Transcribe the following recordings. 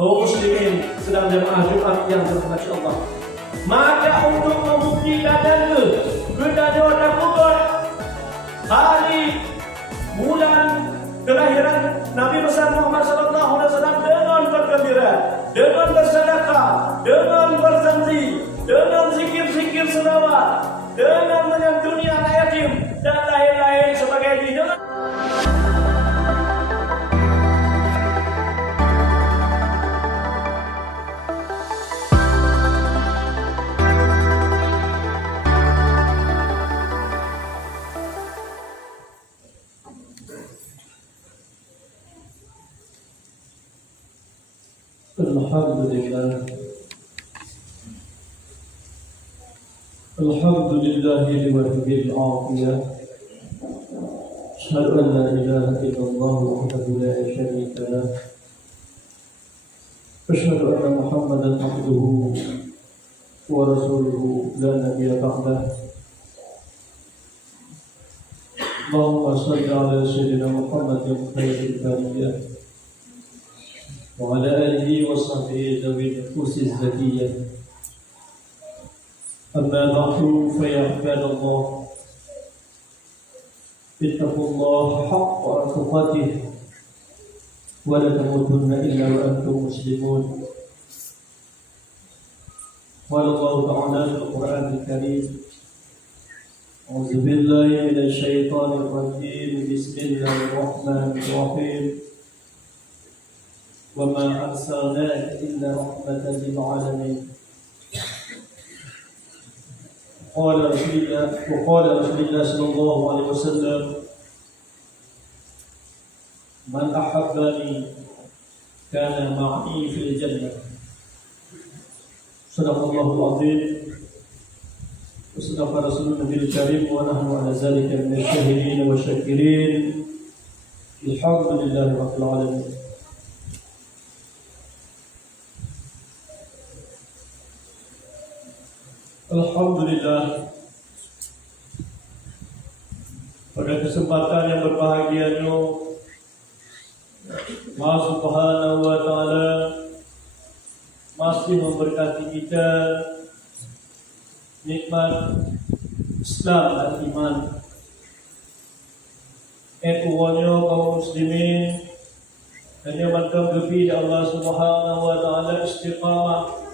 kaum muslimin sedang jemaah Jumat yang dirahmati Allah. Maka untuk membuktikan kedanya tersebut hari bulan kelahiran Nabi besar Muhammad sallallahu alaihi wasallam dengan bergembira, dengan bersedekah, dengan berjanji, dengan zikir-zikir selawat, dengan menyantuni anak yatim dan lain-lain sebagainya. Alhamdulillah liwahidil afiyah. Asyhadu an la ilaha illallah wahdahu la syarika lah. Asyhadu anna Muhammadan abduhu wa rasuluhu la nabiyya ba'dah. Allahumma shalli ala sayyidina Muhammadin khairil bariyah wa ala alihi wa sahbihi dhawi nufusiz zakiyah. أما بعد فيا عباد الله اتقوا الله حق تقاته ولا تموتن إلا وأنتم مسلمون. قال الله تعالى في القرآن الكريم أعوذ بالله من الشيطان الرجيم بسم الله الرحمن الرحيم وما أرسلناك إلا رحمة للعالمين. وقال رسول الله صلى الله عليه وسلم من أحبني كان معي في الجنة. صدق الله العظيم وصدق رسول النبي الكريم ونحن على ذلك من الشاهدين والشاكرين. الحمد لله رب العالمين. Alhamdulillah, pada kesempatan yang berbahagia ini Allah Subhanahu wa Ta'ala masih memberkati kita nikmat Islam dan iman. Ekuannya kaum muslimin dan yang berkembang Allah Subhanahu wa Ta'ala istiqamah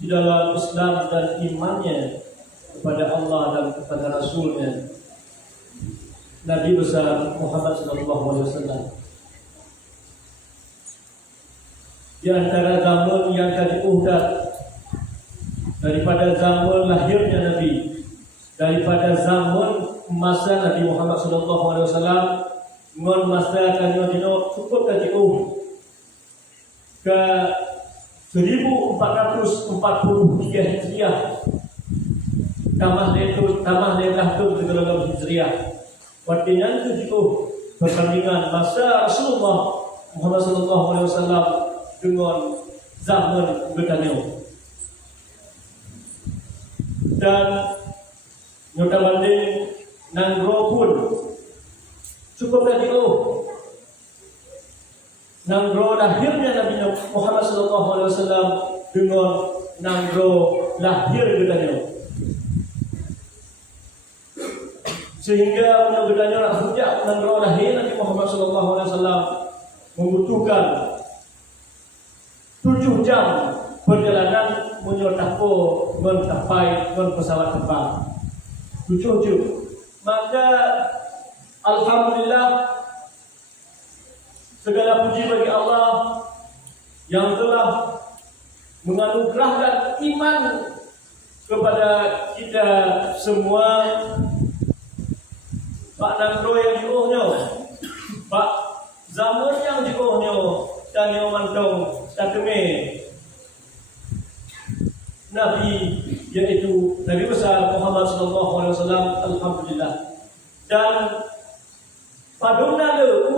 di dalam Islam dan imannya kepada Allah dan kepada Rasulnya Nabi besar Muhammad sallallahu alaihi wasallam. Di antara zaman yang kali uhdat daripada zaman lahirnya Nabi, daripada zaman masa Nabi Muhammad sallallahu alaihi wasallam dengan masa kali cukup kali ke 1443 Hijriah tambah lelah tu segala Hijriah. Artinya itu perbandingan masa Rasulullah Muhammad sallallahu alaihi wasallam dengan zaman bertanya. Dan nyata banding nanggro pun cukup tadi nanggro lahirnya Nabi Muhammad sallallahu alaihi wasallam dengan nanggro lahir bertanya. Sehingga menurutnya sejak nanggro lahir Nabi Muhammad sallallahu alaihi wasallam membutuhkan 7 jam perjalanan mencapai pesawat terbang. 7 jam. Maka alhamdulillah segala puji bagi Allah yang telah menganugerahkan iman kepada kita semua. Pak Nangro yang diuhnya, Pak zaman yang diuhnya, dan yang mantong takme Nabi, yaitu Nabi besar Muhammad sallallahu alaihi wasallam. Alhamdulillah. Dan padona le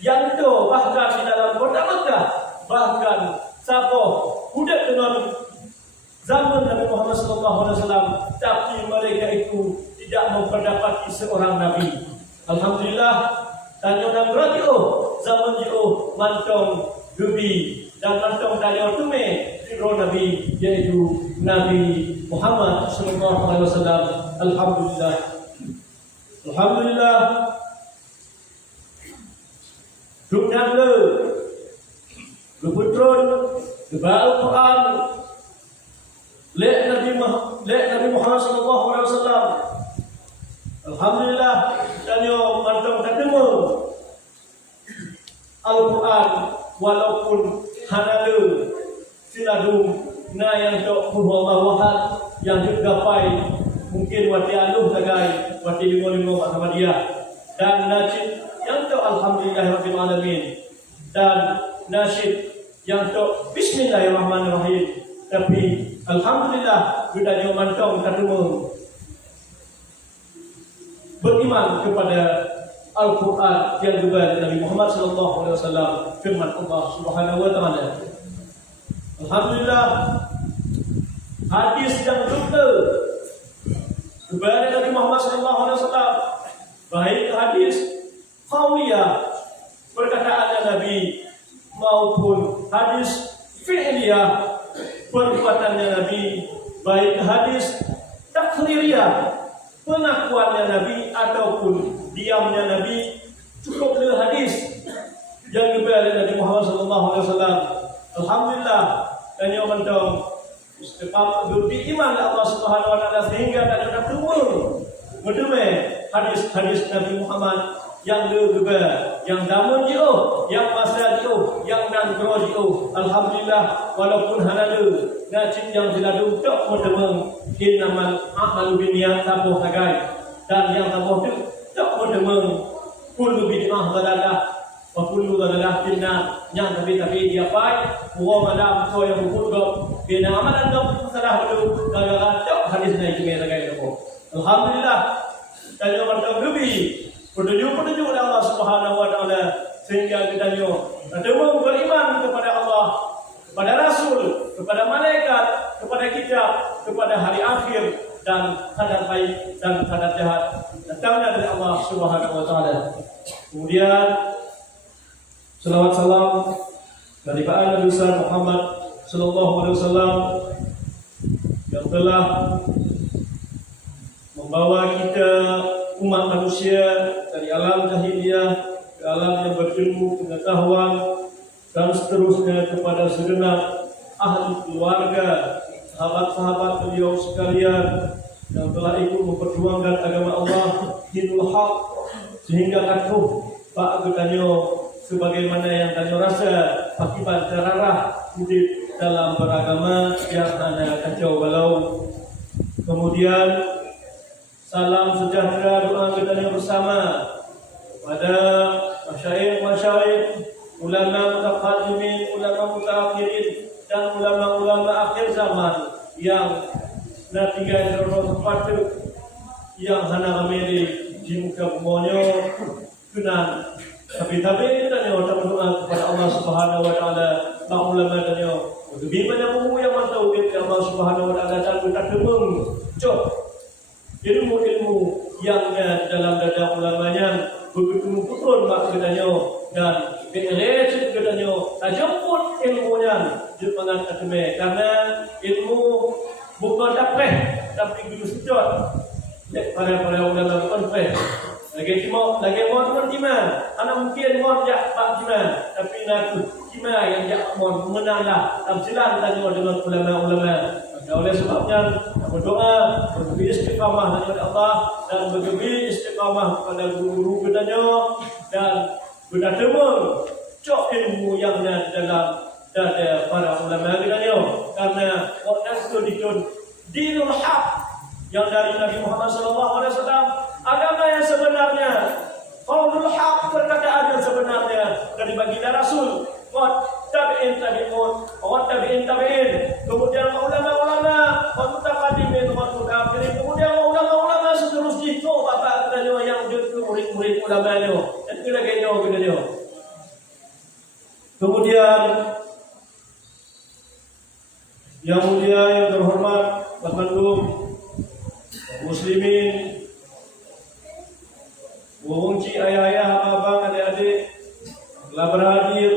yang itu bahkan di dalam kota Mekah, bahkan sahabat budak dengan zaman Nabi Muhammad SAW, tapi mereka itu tidak memperdapati seorang Nabi. Alhamdulillah, tanya orang radio zaman itu mantong Gebi dan mantong tanya tume ro Nabi yaitu Nabi Muhammad sallallahu alaihi wasallam. Alhamdulillah. Alhamdulillah. Dunia le Keputron Kebal Quran Lek Nabi Muhammad sallallahu alaihi wasallam. Alhamdulillah. Tanya mantong ketemu Al-Quran walaupun hanale siladum na yang tok Allah wahad yang digapai mungkin wati aluh sagai wati limo sama dia dan nasyid yang tok alhamdulillahirabbil alamin dan nasyid yang tok bismillahirrahmanirrahim. Tapi alhamdulillah budaya mantong ketemu beriman kepada Al-Quran yang juga Nabi Muhammad sallallahu alaihi wasallam firman Allah Subhanahu wa taala. Alhamdulillah hadis yang juga kepada Nabi Muhammad sallallahu alaihi wasallam baik hadis qauliyah perkataan Nabi maupun hadis fi'liyah perbuatannya Nabi, baik hadis takririah pengakuannya Nabi ataupun diamnya Nabi, cukup dengan hadis yang diberi Nabi Muhammad sallallahu alaihi wasallam. Alhamdulillah dan yang mendong istiqamah beriman Allah Subhanahu wa taala sehingga tak ada keluar mendengar hadis-hadis Nabi Muhammad yang juga yang damun jauh, yang masa jauh, yang nangkro jauh. Alhamdulillah walaupun halal najib yang diladu tak mendengar inamal a'malu binniyat tabuh sagai dan yang tabuh tu tak mendengar kullu bid'ah dalalah wa kullu dalalah finnar yang tapi dia baik wa malam so yang berhubung bina amalan dok salah dulu gara-gara tak hadis naik ke sagai tu. Alhamdulillah dan yang lebih petunjuk dari Allah Subhanahu wa taala sehingga kita beriman kepada Allah, kepada Rasul, kepada malaikat, kepada kitab, kepada hari akhir dan kadar baik dan kadar jahat datangnya dari Allah Subhanahu wa taala. Kemudian selawat salam dari Nabi besar Muhammad sallallahu alaihi wasallam yang telah membawa kita umat manusia dari alam jahiliyah ke alam yang berilmu, pengetahuan dan seterusnya kepada segenap ahli keluarga, sahabat-sahabat beliau sekalian yang telah ikut memperjuangkan agama Allah dinul haq sehingga kakuh pak gedanyo sebagaimana yang danyo rasa akibat terarah hidup dalam beragama yang ada kacau balau. Kemudian salam sejahtera doa kita yang bersama pada masyayikh, ulama mutaqaddimin, ulama mutaakhirin dan ulama-ulama akhir zaman yang nak tinggal di tempat yang hana ramai di muka bumonyo kenan. Tapi kita nyo berdoa kepada Allah Subhanahu wa taala, para ulama dan nyo lebih banyak umur yang mantau kepada Allah Subhanahu wa taala dan kita demung cok ilmu-ilmu yang dalam dada ulamanya begitu turun maknanya dan beres katanya jemput ilmunya jangan atme karena ilmu bukan dapat tapi begitu sedot para ulama bukan dapat lagi mau teman anak mungkin mau jak pak gimana tapi nak gimana yang jak mau menanglah tamsilan tanya dengan ulama-ulama. Oleh sebabnya berdoa, berbagi istiqamah kepada Allah dan berbagi istiqamah kepada guru-guru kita dan berdatang cok ilmu yang ada dalam dada para ulama kita karena orang itu dikon dinul haq yang dari Nabi Muhammad sallallahu alaihi wasallam, agama yang sebenarnya, qaulul haq, perkataan yang sebenarnya dari baginda Rasul. Tabi'in, kemudian ulama-ulama, mutaqaddimin, mutaakhirin, kemudian ulama-ulama seterusnya itu bapak kita yang jadi murid-murid ulamanya. Dan kita. Kemudian yang mulia yang terhormat Bapak muslimin, wongci ayah-ayah, abang-abang, adik-adik telah berhadir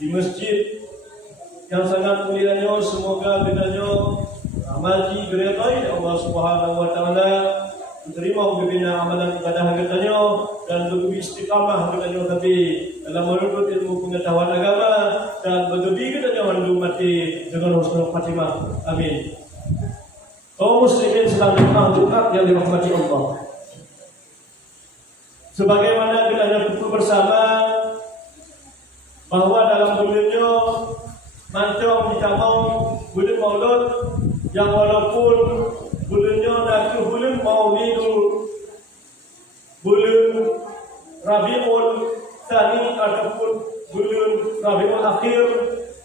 di masjid yang sangat mulianya, semoga kiranya amalji diridai Allah Subhanahu wa taala, diterima bina amalan ibadah katanya dan lebih istiqamah katanya tadi dalam menuntut ilmu pengetahuan agama dan lebih katanya menunggu mati dengan husnul khatimah. Amin. Kaum muslimin sedang Jumat yang dirahmati Allah. Sebagaimana kita kumpul bersama bahwa dalam bulannya mancung ditamong bulan Maulud yang walaupun bulannya nanti bulan Maulidul bulan Rabiul Tsani ataupun bulan Rabiul Akhir,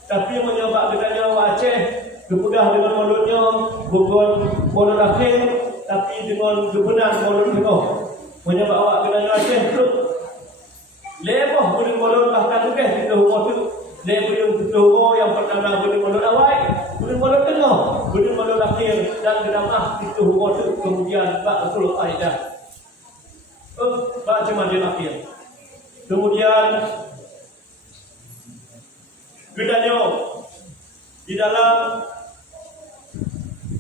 tapi menyebab katanya Aceh kemudah dengan Mauludnya bukan Maulud Akhir tapi dengan kebenaran Maulud Tengah. Menyebab awak kena Aceh tu leboh bulan Maulud bahkan lebih kita humor tu leboh yang pertama bulan Maulud awal, bulan Maulud Tengah, bulan Maulud Akhir dan kenapa kita humor tu kemudian bak betul faedah bak Jumadil Akhir. Kemudian bedanya di dalam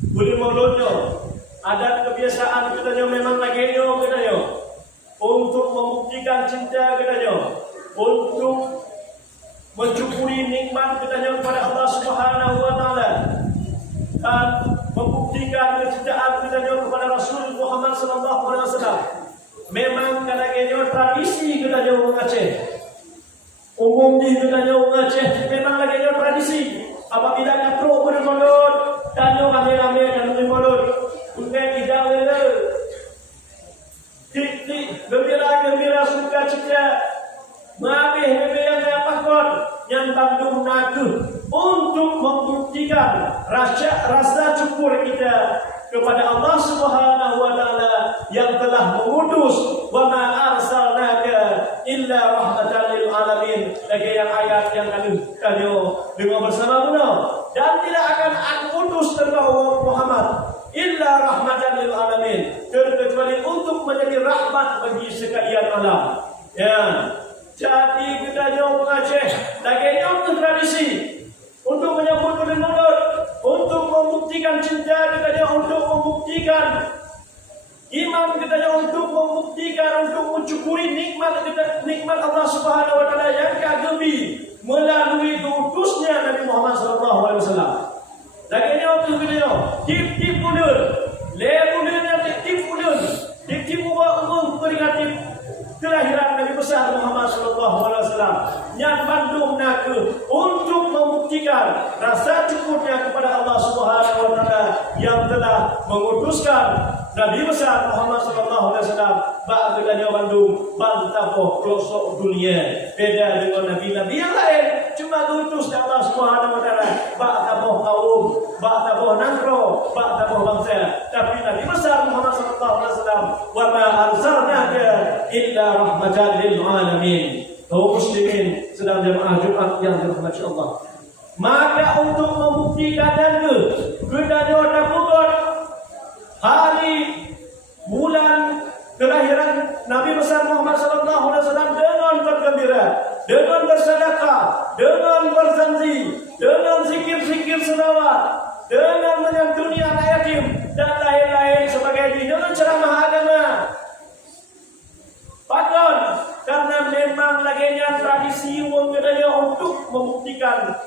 bulan Mauludnya ada kebiasaan katanya memang laginya katanya untuk membuktikan cinta katanya, untuk mencukuri nikmat katanya kepada Allah Subhanahu wa taala dan membuktikan kecintaan katanya kepada Rasul Muhammad sallallahu alaihi wasallam. Memang katanya tradisi katanya orang Aceh. Umumnya katanya orang Aceh memang laginya tradisi. Apabila katruk bulan Maulud, tanya rame-rame dan bulan Maulud bukan tidak lele. Tik-tik, gembira-gembira, suka-cita. Mabih gembira yang pakon yang Bandung Naku untuk membuktikan rasa syukur kita kepada Allah Subhanahu wa taala yang telah mengutus wa ma arsalnaka illa rahmatan lil alamin. Lagi yang ayat yang kami dengar bersama guna, dan tidak akan aku utus engkau Muhammad illa rahmatan lil alamin, kecuali untuk menjadi rahmat bagi sekalian alam. Ya, jadi kita jauh Aceh lagi untuk tradisi untuk menyambut bulan Maulud, untuk membuktikan cinta kita, untuk membuktikan iman kita, untuk membuktikan, untuk mencukuri nikmat kita, nikmat Allah Subhanahu wa taala yang kagumi melalui utusnya Nabi Muhammad sallallahu alaihi wasallam. Lagi ni waktu kita tip-tip bulan, bulannya tip bulan, tip umum peringati kelahiran Nabi besar Muhammad sallallahu alaihi wasallam yang Bandung Naku untuk membuktikan rasa syukurnya kepada Allah Subhanahu wa taala yang telah mengutuskan Nabi besar Muhammad sallallahu alaihi wasallam bak adanya Bandung bantapoh pelosok dunia. Beda dengan nabi-nabi yang lain, cuma diutus oleh Allah Subhanahu wa taala bak tapoh kaum, bak tapoh nangro, bak tapoh bangsa. Tapi Nabi besar Muhammad sallallahu alaihi wasallam wa ma arsalnaka illa rahmatan lil alamin. Kaum muslimin sedang jemaah Jumat yang dirahmati Allah. Maka untuk membuktikan dan gendanya takut hari bulan kelahiran Nabi besar Muhammad sallallahu alaihi wasallam dengan bergembira, dengan bersedekah, dengan berzanzi, dengan zikir-zikir selawat, dengan menyantuni anak yatim dan lain-lain sebagainya, dengan ceramah agama. Bahkan karena memang laginya tradisi umum katanya untuk membuktikan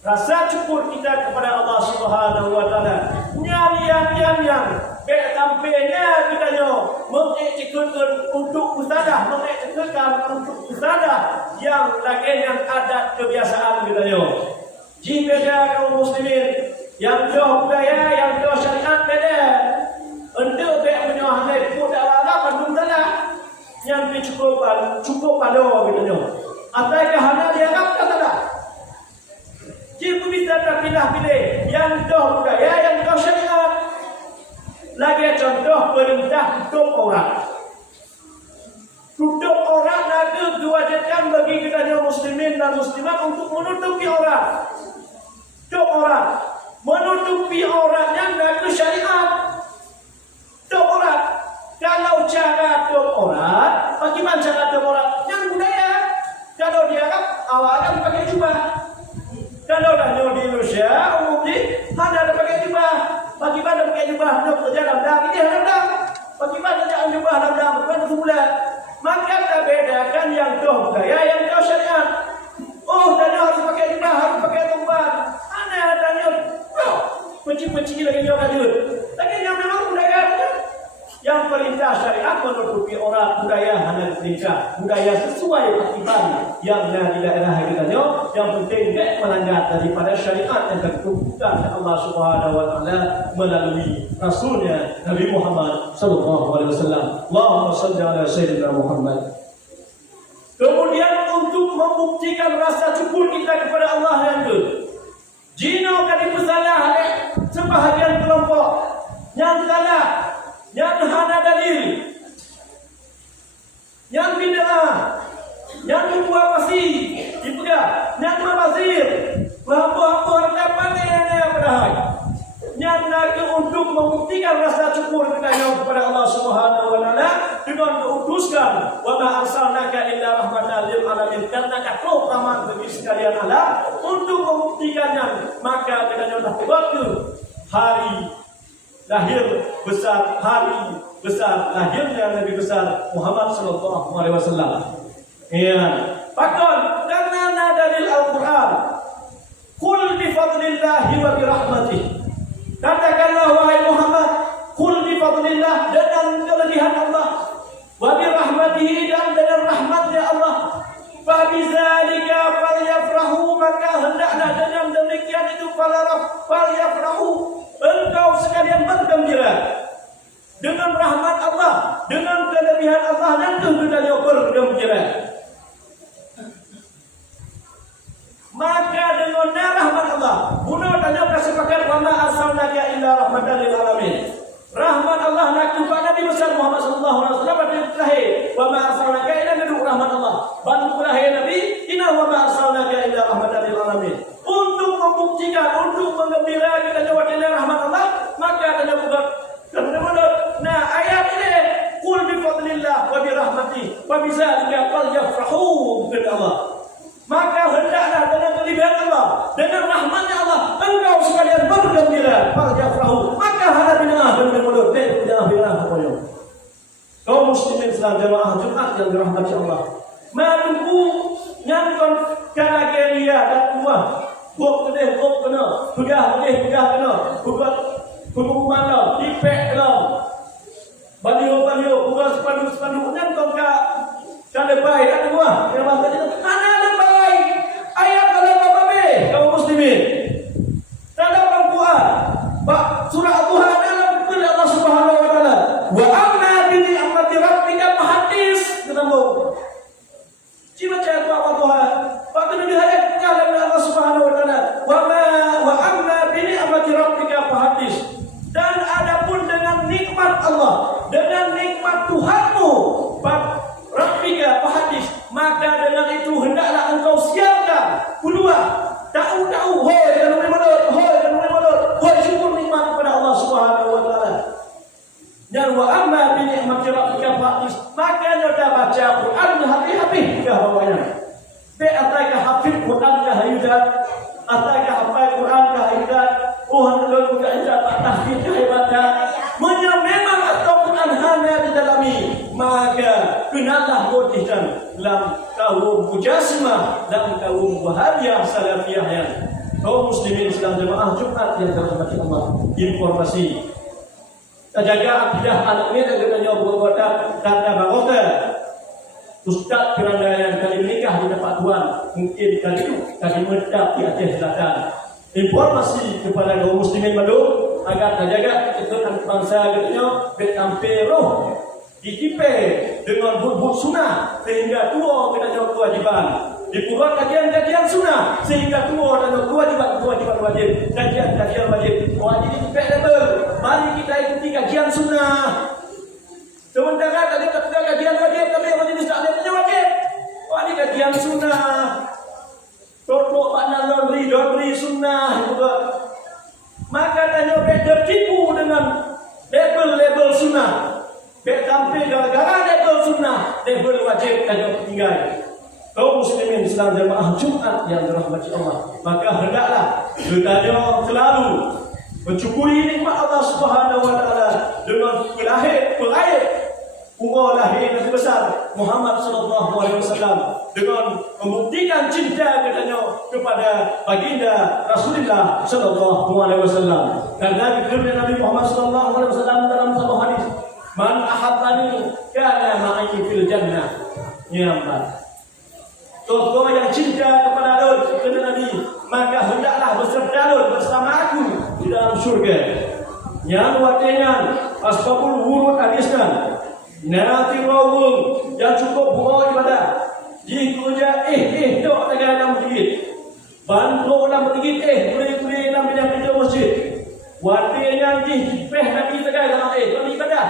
rasa syukur kita kepada Allah Subhanahu wa taala. Nyanyian baik tampilnya katanya mengikutkan untuk usadah, mengikutkan untuk usadah yang laginya adat kebiasaan katanya. Jika ada kaum muslimin yang jauh budaya, yang jauh syariat beda. Untuk baik menyohanai pun dalam Bandung tanah yang cukup pada katanya. Ataukah hanya dianggap kata tak? Jika bisa terpilih-pilih yang jauh budaya, yang jauh syariat. Lagi contoh perintah tutup orang. Tutup orang lagi diwajibkan bagi kita muslimin dan muslimat untuk menutupi orang. Tutup orang. Menutupi orang yang lagi syariat. Tutup orang. Kalau cara tutup orang, bagaimana cara tutup orang? Yang budaya. Kalau dianggap awalnya pakai jubah. Kalau dah di Indonesia, umum ni, ada pakai jubah. Bagaimana pakai jubah? Nak kerja dalam ini dalam. Bagaimana jangan jubah dalam bukan semula. Maka tak bedakan yang kau budaya, yang kau syariat. Oh, dan harus pakai jubah, harus pakai tumban. Ada Peci-peci lagi dia ada. Tapi yang memang budaya yang perintah syariat menutupi orang budaya hanya perintah budaya sesuai akibat yang ada di daerah kita. Yang penting tidak melanggar daripada syariat yang ditentukan oleh Allah Subhanahu Wa Taala melalui Rasulnya Nabi Muhammad Sallallahu Alaihi Wasallam. Allahumma salli ala Sayyidina Muhammad. Kemudian untuk membuktikan rasa syukur kita kepada Allah yang itu, jino kali bersalah sebahagian kelompok yang salah, yang hana dalil, yang bid'ah, yang membuat pasti, dipegang, yang membazir, apa-apa dapat yang berhak. Yang nak untuk membuktikan rasa syukur kita kepada Allah Subhanahu Wa Taala dengan mengutuskan wa ma arsalnaka illa rahmatan lil alamin, karena kau rahmat bagi sekalian alam. Untuk membuktikannya maka kita dah waktu hari lahir besar, hari besar lahirnya Nabi besar Muhammad sallallahu alaihi wasallam. Ya, bahkan karena dalil Al-Quran, qul bi fadlillahi wa bi rahmatihi. Katakanlah wahai Muhammad, qul bi fadlillah, dengan kelebihan Allah, wa bi rahmatihi, dan dengan rahmatnya Allah. Fa bizalika falyafrahu, maka hendaklah dengan demikian itu falyafrahu, engkau sekalian bergembira dengan rahmat Allah, dengan kelebihan Allah, dan hendaknya bergembira. Maka dengan rahmat Allah, bunuh tanya bersepakat wa ma arsalnaka illa rahmatan lil alamin. Rahmat Allah nak kepada Nabi besar Muhammad sallallahu alaihi wasallam pada terakhir, wa ma arsalnaka illa rahmat Allah. Baru terakhir Nabi, inna wa ma arsalnaka illa rahmatan lil alamin. Untuk membuktikan, untuk menggembirakan adanya rahmat Allah, maka ada bukan. Nah, ayat ini qul bi fadlillah wa bi rahmatihi wa bi zalika falyafrahu bil Allah. Maka hendaklah dengan kelebihan Allah, dengan rahmatnya Allah, engkau sekalian bergembira. Falyafrahu, maka hadapinah dan mulut tidak bilah koyo. Kaum muslimin sedang jemaah Jumat yang dirahmati Allah. Mampu nyangkon kalageria dan buah. Buat kena, pegah kena, buat mana, dipek kena. Balio, buat sepanduk nyangkon kalau baik tak buah. Yang maksudnya ana baik. Ayat kalau apa kaum muslimin. Dalam Al-Quran, surah Al-Duha dalam firman Allah Subhanahu Wa Taala, wa amma bi ni'mati rabbika fahaddits. Ketemu. Cuma cakap Al-Duha. Waktu ini ayat dalam Allah Subhanahu Wa Taala, wa amma bi ni'mati rabbika fahaddits. Dan adapun dengan nikmat Allah, dengan nikmat Tuhanmu, Rabbika fahadis, maka dengan itu hendaklah engkau siarkan keluar. Tahu, hoi dan hoi syukur nikmat kepada Allah Subhanahu Wa Taala. Dan wa amma bi ni'mati rabbika fahadis, maka anda baca Quran hati-hati ke bawahnya. Be ataka hafid Quran ke hayudat, ataka hafal Quran ke hayudat, hendaklah juga anda tahfidz ke ibadah. Memang atau Quran hanya didalami, maka kenallah wujudkan dalam kaum mujasimah, dalam kaum wahabiyah salafiyah yang kaum muslimin sedang jemaah Jumat yang dirahmati Allah. Informasi terjaga akidah anak ini dengan buat tanda barokah. Ustaz kerana yang kali menikah di tempat Tuhan, mungkin kali mendap di Aceh Selatan. Informasi kepada kaum muslimin madu agar terjaga keturunan bangsa katanya bertampil roh dikipe dengan but-but sunnah sehingga tua katanya kewajiban. Dibuat kajian-kajian sunnah sehingga tua dan kewajiban wajib. Kajian wajib. Wajib itu level. Mari kita ikuti kajian sunnah. Sementara tadi kajian wajib tapi wajib tak wajib. Ini kajian sunnah. Contoh makna laundry sunnah juga. Maka tanya tertipu dengan label sunnah. Tampil gara-gara label sunnah, label wajib tanya tinggal. Kaum kaum muslimin sedang jemaah Jumat yang dirahmati Allah, maka hendaklah kita selalu mensyukuri nikmat Allah Subhanahu wa taala dengan pelayan umur lahir Nabi besar Muhammad sallallahu alaihi wasallam, dengan membuktikan cinta katanya kepada baginda Rasulullah sallallahu alaihi wasallam. Karena dikatakan Nabi Muhammad sallallahu alaihi wasallam dalam satu hadis, "Man ahabbani kana ma'i fil jannah." Nyambat. Siapa yang cinta kepada Allah, kata Nabi, maka hendaklah beserta bersama aku di dalam syurga. Yang artinya asbabul wurud hadisnya, nanti rawung yang cukup buat ibadah. Jika dok tegak dalam masjid, bantu dalam masjid, boleh dalam pindah masjid. Artinya peh Nabi tegak dalam kami ibadah.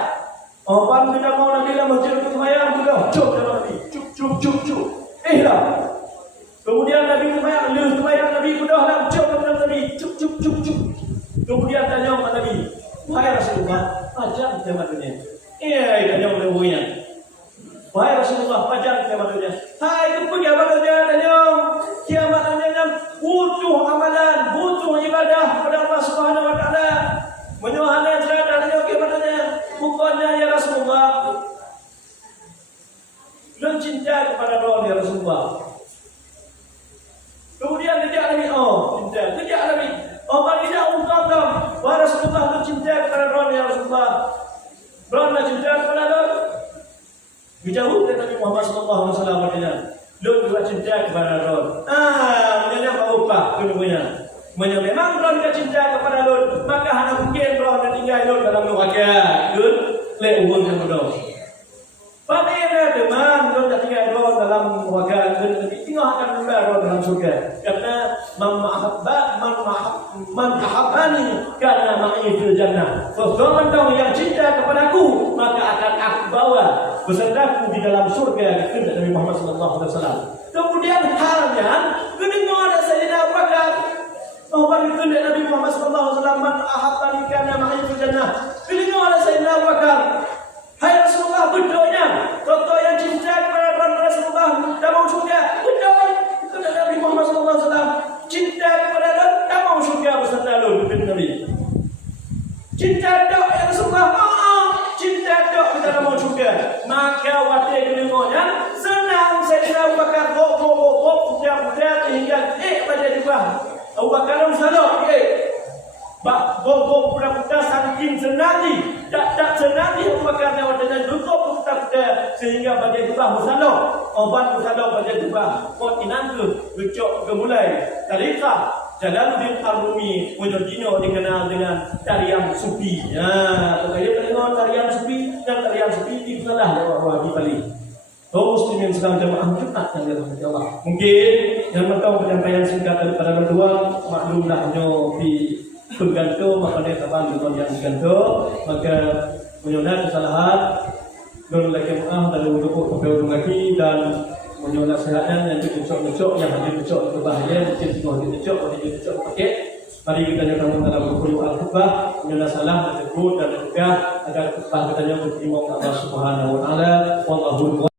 Orang kita mau Nabi dalam masjid untuk sembahyang, sudah cuk dalam Nabi, cuk. Dah. Kemudian Nabi sembahyang Nabi sudah dalam cuk dalam Nabi, cuk. Kemudian tanya kepada Nabi, "Wahai Rasulullah, ajar tema dunia." Tanya oleh buaya. "Wahai Rasulullah, ajar tema dunia." Hai itu pergi apa dunia tanya. Kiamat dunia butuh amalan, butuh ibadah kepada Allah Subhanahu wa taala. Menyuhana jalan tanya kiamat dunia. Bukannya ya Rasulullah, dan cinta kepada Allah ya Rasulullah. Kemudian kejak Nabi, cinta. Kejak Nabi, bagi dia ungkap dah, wahai Rasulullah, dan cinta kepada Allah ya Rasulullah. Berana cinta kepada Allah. Dijawab oleh Nabi Muhammad sallallahu alaihi wasallam katanya, "Lu juga cinta kepada Allah." Menanya apa upah keduanya? Memang kalau dia cinta kepada Allah, maka hanya mungkin Allah nak tinggal Allah dalam neraka. Good, le umum yang bodoh. Bagaimana teman kalau tak tinggal Allah dalam neraka, tengok akan mula Allah dalam surga. Karena man ahabbani kana ma'i fil jannah. Seseorang yang cinta kepadaku, maka akan aku bawa besertaku di dalam surga, kata Nabi Muhammad sallallahu alaihi wasallam. Kemudian halnya kedengar ada Sayyidina Abu Bakar, itu Nabi Muhammad sallallahu alaihi wasallam, "Man ahabbani kana ma'i fil jannah." Kedengar ada Sayyidina Abu Bakar, "Hai Rasulullah, betulnya kau yang cinta kepada Rasulullah tak mau surga?" Betul. Kata Nabi Muhammad sallallahu alaihi wasallam, cinta kepada Allah tak mau surga beserta Allah, kata Nabi. Cinta tak ya Rasulullah, cinta tak kita tak mau surga. Maka waktu kedengarnya senang Sayyidina Abu Bakar budak hingga pada juga. Abu Bakar salah, budak-budak saking senang ni, tak senang ni Abu Bakar ni wadahnya duduk budak-budak sehingga pada juga bersalah. Obat bersalah pada juga. Kau inan tu becok kemulai tarikah Jalaluddin Ar-Rumi Mujahidin dikenal dengan tarian sufi. Terkait dengan tarian sufi dan tarian sufi itu salah di Bali. Muslimin sedang jemaah Jumat yang dirahmati Allah. Mungkin yang tahu penyampaian singkat daripada berdua, maklumlah di bergantung maka dia kapan dengan yang digantung, maka menyudah kesalahan berlaki maaf dari untuk berpegang lagi dan menyudah sehatnya yang dicocok yang hadir dicocok berbahaya mungkin semua dicocok pakai. Mari kita nyatakan dalam buku Al-Khutbah, menyudah salah dan tegur dan tegah agar khutbah kita diterima oleh Allah Subhanahu wa taala. Wallahu